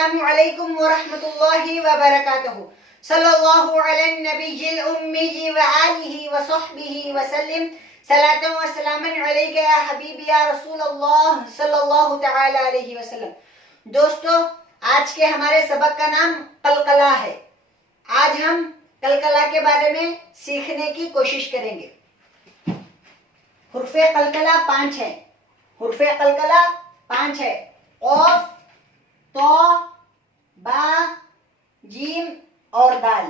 अस्सलामु अलैकुम व रहमतुल्लाहि व बरकातहू। सल्लल्लाहु अला नबिय्यिल उम्मी व आलिहि व सहबिहि व सल्लम। सलातन व सलामन अलैका या हबीबी या रसूल अल्लाह सल्लल्लाहु तआला अलैहि वसल्लम। दोस्तों, आज के हमारे सबक का नाम कलकला है। आज हम कलकला के बारे में सीखने की कोशिश करेंगे। हुर्फे कलकला 5 है। हुर्फे कलकला 5 है। औफ, तो, बा, जीम और दाल।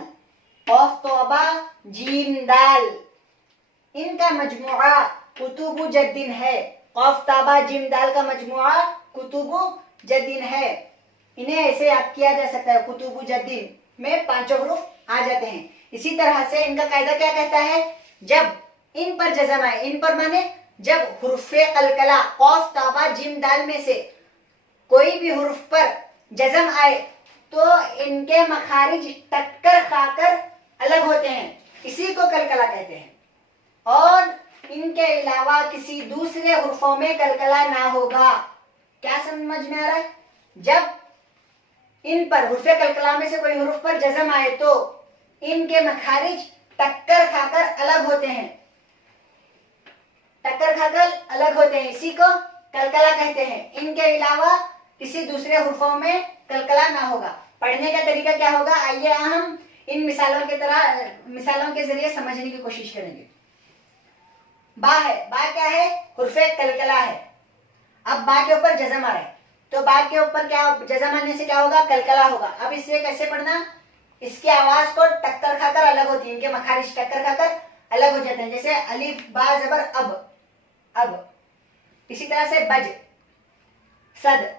औफ, तौबा, जीम, दाल, इनका मजमुआ कुतुबु जद्दीन है। औफ, तौबा, जीम, दाल का मजमुआ कुतुबु जद्दीन है। इन्हें ऐसे याद किया जा सकता है। कुतुबु जद्दीन में 5 हुरूफ आ जाते हैं। इसी तरह से इनका कायदा क्या कहता है, जब इन पर जज़म आए, इन पर माने जब हुर्फे कलकला कौफ, तौबा, जीम, दाल में से कोई भी हुर्फ पर जज़म आए तो इनके मखारिज टक्कर खाकर अलग होते हैं, इसी को कलकला कहते हैं। और इनके अलावा किसी दूसरे हुर्फों में कलकला ना होगा। क्या समझ में आ रहा है? जब इन पर हुर्फे कलकला में से कोई हुर्फ पर जज़म आए तो इनके मखारिज टक्कर खाकर अलग होते हैं, टक्कर खाकर अलग होते हैं, इसी को कलकला कहते हैं। इनके अलावा किसी दूसरे हुर्फों में कलकला ना होगा। पढ़ने का तरीका क्या होगा, आइए हम इन मिसालों के जरिए समझने की कोशिश करेंगे। बा है, बा क्या है? हुर्फे कलकला है। अब बा के ऊपर जज़म आ रहा है तो बा के ऊपर क्या जज़म आने से क्या होगा, कलकला होगा। अब इसे कैसे पढ़ना, इसकी आवाज को टक्कर खाकर अलग होती है, इनके मखारिज टक्कर खाकर अलग हो जाते हैं। जैसे अलिफ बा जबर अब। इसी तरह से बज, सद।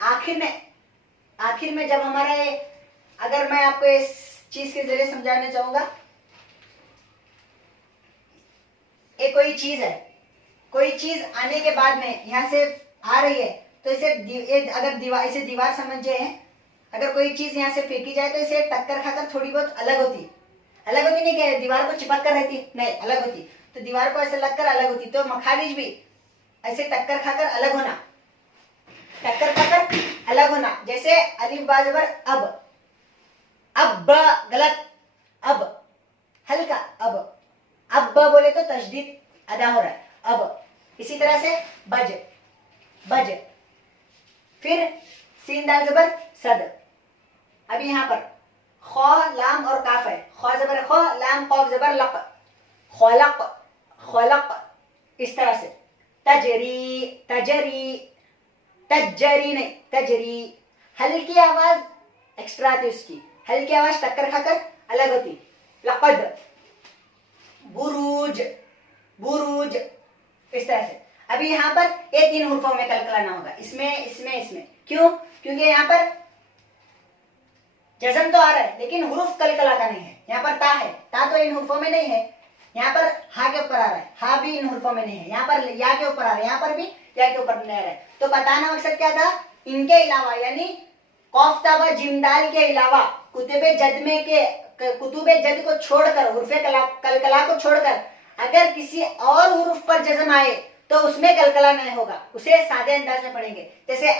आखिर में जब हमारा अगर मैं आपको इस चीज के जरिए समझाना चाहूंगा, एक कोई चीज है, कोई चीज आने के बाद में यहां से आ रही है तो इसे इसे दीवार समझे हैं। अगर कोई चीज यहाँ से फेंकी जाए तो इसे टक्कर खाकर थोड़ी बहुत अलग होती नहीं, क्या दीवार को चिपक कर रहती नहीं, अलग होती। तो दीवार को ऐसे लगकर अलग होती, तो मखारिज भी ऐसे टक्कर खाकर अलग होना, जैसे अलिफ बा जबर अब गलत, अब हल्का, अब बोले तो तशदीद अदा हो रहा है, अब। इसी तरह से बज, फिर सीन दाल जबर सद। अभी यहाँ पर खौ, लाम और काफ है। खौ जबर खौ, लाम कौफ जबर लक, खौलक। इस तरह से तजरी नहीं, तजरी। हल्की आवाज एक्स्ट्रा आती उसकी, हल्की आवाज टक्कर खाकर अलग होती। लक़द, बुरूज, इस तरह से। अभी यहाँ पर ये 3 हुर्फों में कलकला ना होगा, इसमें। क्यों? क्योंकि यहाँ पर जज़म तो आ रहा है लेकिन हुर्फ कलकला का नहीं है। यहाँ पर ता है, ता तो इन हुर्फों में नहीं है। यहाँ पर हा के ऊपर आ रहा है, हा भी इन हुर्फों में नहीं है। यहाँ पर या के ऊपर आ रहा है, यहाँ पर भी या के ऊपर नहीं आ रहा है। तो बताना मकसद क्या था, इनके अलावा यानी कौफ, तौबा, जीम, दाल के अलावा कुतुबे जद को छोड़कर, हुर्फे कलकला को छोड़कर अगर किसी और हुर्फ पर जज़म आए तो उसमें कलकला नहीं होगा। उसे सादे अंदाज में पढ़ेंगे, जैसे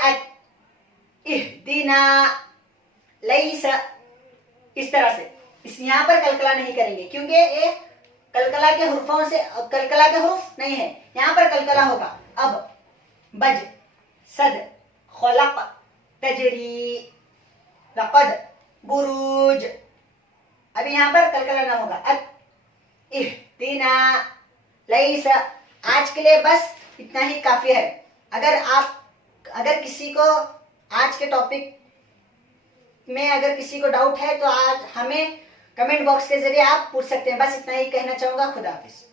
इहदीना, लैसा, इस तरह से। यहाँ पर कलकला नहीं करेंगे क्योंकि ये कलकला के हुर्फ नहीं है, यहाँ पर कलकला होगा। अब बज, सद, खौलक, तजरी, लक़द, बुरूज। अभी यहाँ पर कलकला ना होगा। अब इहदीना, लैसा। आज के लिए बस इतना ही काफी है। अगर किसी को आज के टॉपिक में अगर किसी को डाउट है तो आज हमें कमेंट बॉक्स के जरिए आप पूछ सकते हैं। बस इतना ही कहना चाहूंगा। खुदा हाफिज।